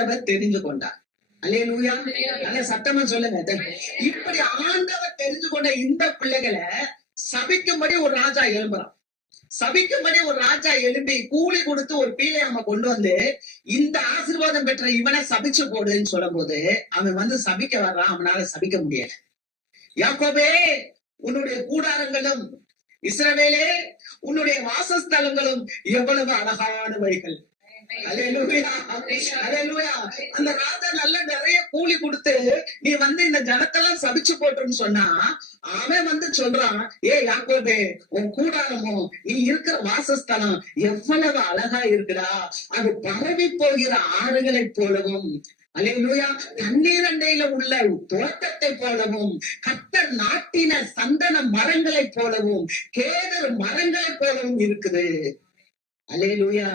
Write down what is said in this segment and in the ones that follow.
ஆண்டவர் தெரிந்து கொண்டார். அல்லேலூயா. நல்ல சத்தமா சொல்லுங்க. இப்படி ஆண்டவர் தெரிந்து கொண்ட இந்த பிள்ளைகளை சபிக்கும்படி ஒரு ராஜா எழும்புறான். சபிக்கும்படி ஒரு ராஜா எழும்பி கூலி கொடுத்து ஒரு பீலையாம கொண்டு வந்து இந்த ஆசீர்வாதம் பெற்ற இவனை சபிச்சு போடுன்னு சொல்லும் போது அவன் வந்து சபிக்க வர்றான். அவனால சபிக்க முடியல. யாக்கோபே, உன்னுடைய கூடாரங்களும், இஸ்ரவேலே உன்னுடைய வாசஸ்தலங்களும் எவ்வளவு அழகானவைகள். அல்லேலூயா, அல்லேலூயா. அந்த ராஜா நல்ல நிறைய கூலி கொடுத்து நீ வந்து இந்த ஜனத்தெல்லாம் சபிச்சு போட்டுன்னு சொன்னா அவன் வந்து சொல்றான், ஏ யாக்கோபே, உன் கூடாரமோ நீ இருக்கிற வாசஸ்தலம் எவ்வளவு அழகா இருக்குடா, அது பரவி போகிற ஆறுகளை போலவும், அல்லேலூயா, தண்ணீர் அண்டையில உள்ள தோட்டத்தை போலவும், கர்த்தர் நாட்டின சந்தன மரங்களை போலவும், கேதர் மரங்களை போலவும் இருக்குது. அல்லேலூயா.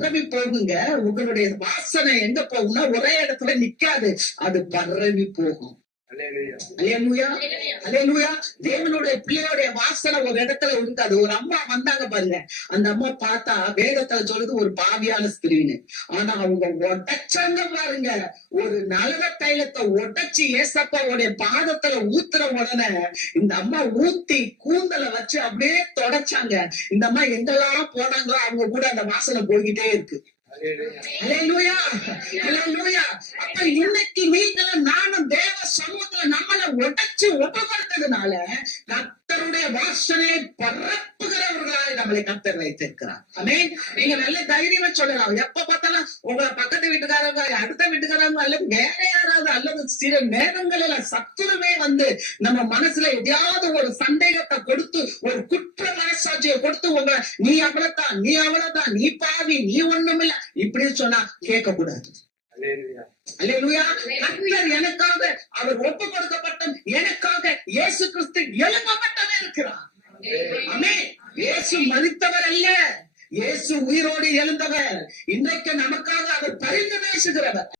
பரவி போகுங்க. உங்களுடைய வாசனை எங்க போகும்னா ஒரே இடத்துல நிக்காது, அது பரவி போகும். அல்லேலூயா, அல்லேலூயா. தேவனுடைய பிள்ளையோடைய வாசனை ஒரு இடத்துல இருக்காது. ஒரு அம்மா வந்தாங்க பாருங்க, அந்த அம்மா பார்த்தா வேதத்துல சொல்லுது ஒரு பாவியான ஸ்திரீன்னு. ஆனா அவங்க உடைச்சாங்க பாருங்க, ஒரு நலவ தைலத்தை உடைச்சு ஏசப்பாவுடைய பாதத்துல ஊத்துற உடனே இந்த அம்மா ஊத்தி கூந்தலை வச்சு அப்படியே தொடச்சாங்க. இந்த அம்மா எங்கெல்லாம் போனாங்களோ அவங்க கூட அந்த வாசனை போய்கிட்டே இருக்கு. அல்லேலூயா, அல்லேலூயா. அப்ப இன்னைக்கு நீங்களும் நானும் தேவ சமூகத்துல நம்மளை உடைச்சு ஒப்பப்படுத்ததுனால கர்த்தருடைய வாசனையை பரப்புகிறவர்களாக நம்மளை கர்த்தர் வைத்திருக்கிறார். ஆமென். நீங்க நல்ல தைரியமா சொல்லலாம். எப்ப பார்த்தாலும் உங்க பக்கத்து வீட்டுக்காரங்க, அடுத்த வீட்டுக்காரங்க, அல்லது வேற யாராவது, அல்லது சில நேரங்களில சத்துருவே வந்து நம்ம மனசுல எதையாவது ஒரு சந்தேகத்தை கொடுத்து, ஒரு குற்ற மனசாட்சியை கொடுத்து, உங்க நீ அவ்வளவுதான், நீ அவ்வளவுதான், நீ பாவி, நீ ஒண்ணுமில்ல இப்படி சொன்னா கேட்க கூடாது. அல்லேலூயா. கர்த்தர் எனக்காக, அவர் ஒப்பு கொடுக்கப்பட்ட எனக்காக இயேசு கிறிஸ்து எழுப்பப்பட்டவே இருக்கிறார். ஆமென். இயேசு மரித்தவர் அல்ல, இயேசு உயிரோடு எழுந்தவர். இன்றைக்கு நமக்காக அவர் பரிந்து பேசுகிறவர்.